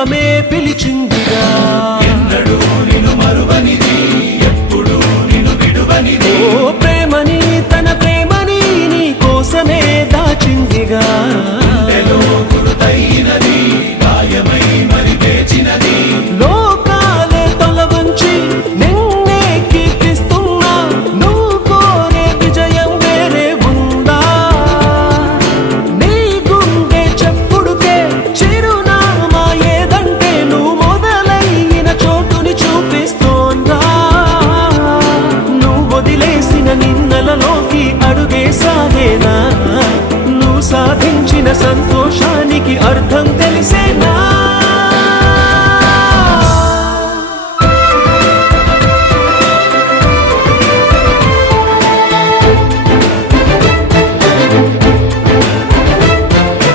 స్నేహమే పిలిచిందిగా. ఎన్నడూ నిన్ను మరువనిది, ఎప్పుడు నిన్ను విడువనిది. ఓ ప్రేమని తన ప్రేమని నీ కోసమే దాచిందిగా. గురుతైనది గాయమై మరి వేచినది. లోకాలే తొలగించి నిన్నే కీర్తిస్తున్నా, నువ్వు కోరే విజయం వేరే ఉందా? నీ గుండె చెప్పుడుకే చిరునామా ఏదంటే నువ్వు మొదలైన చోటుని చూపిస్తోందా? నువ్వు వదిలేసిన నిన్నలలోకి అడుగే సాగేనా? నువ్వు సాధించిన సంతోషానికి అర్థం